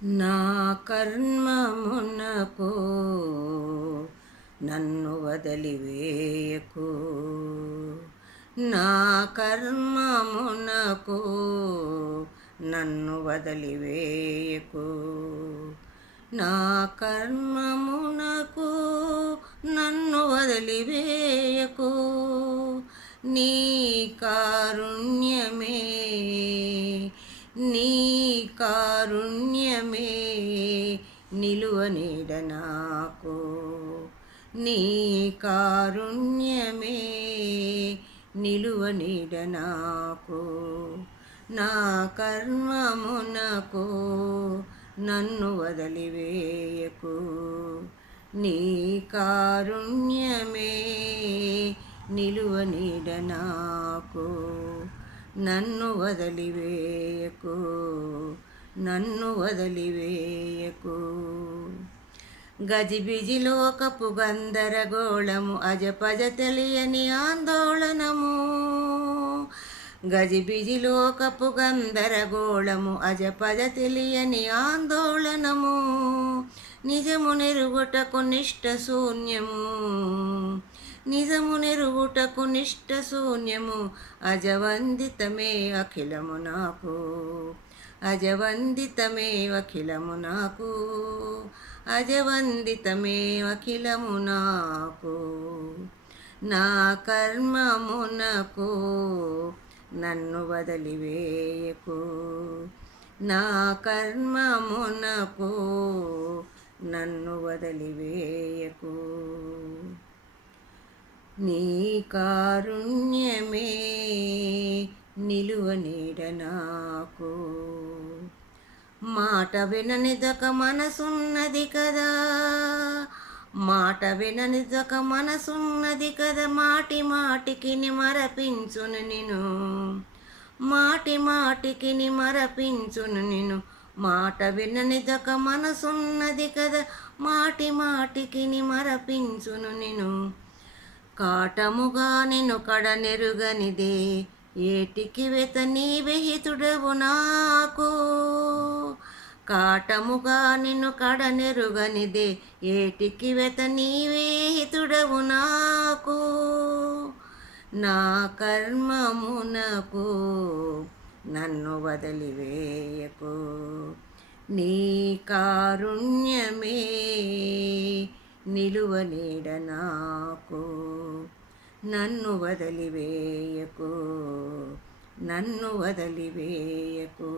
నా కర్మమునకు నన్ను వదిలివేయకు, నా కర్మమునకు నన్ను వదిలివేయకు, నా కర్మమునకు నన్ను వదిలివేయకు. నీ కారుణ్యమే నీ కారుణ్యమే నిలువనీడ నాకు, నీ కారుణ్యమే నిలువనీడ నాకు. నా కర్మమునకు నన్ను వదిలివేయకు, నీ కారుణ్యమే నిలువనీడ నాకు. నన్ను వదిలివేయకు, నన్ను వదిలివేయకు. గజిబిజి లోకపు గందరగోళము, అజపజ తెలియని ఆందోళనము. గజిబిజి లోకపు గందరగోళము, అజపజ తెలియని ఆందోళనము. నిజము నెరుగుటకు నిష్ట శూన్యము, నిజము నెరుగుటకు నిష్ట శూన్యము. అజవందితమే అఖిలము నాకు, అజవందితమే అఖిలము నాకు, అజవందితమే అఖిలము నాకు. నా కర్మమునకు నన్ను వదిలివేయకు, నా కర్మమునకు నన్ను వదిలివేయకు. నీ కారుణ్యమే నిలువనీడ నాకు. మాట విననిదొక మనసున్నది కదా, మాట విననిదొక మనసున్నది కదా. మాటి మాటికి మరపించును నిన్ను, మాటి మాటికి మరపించును నిన్ను. మాట విననిదొక మనసున్నది కదా, మాటి మాటికి మరపించును నిన్ను. కాటముగా నిన్ను కడనెరుగనిదే, ఏటికి వెత నీవే హితుడవు నాకు. కాటముగా నిన్ను కడనెరుగనిదే, ఏటికి వెత నీవే హితుడవు నాకు. నా కర్మమునకు నన్ను వదిలివేయకు, నీ కారుణ్యమే నిలువనీడ నాకు. నన్ను వదిలివేయకు, నన్ను వదిలివేయకు.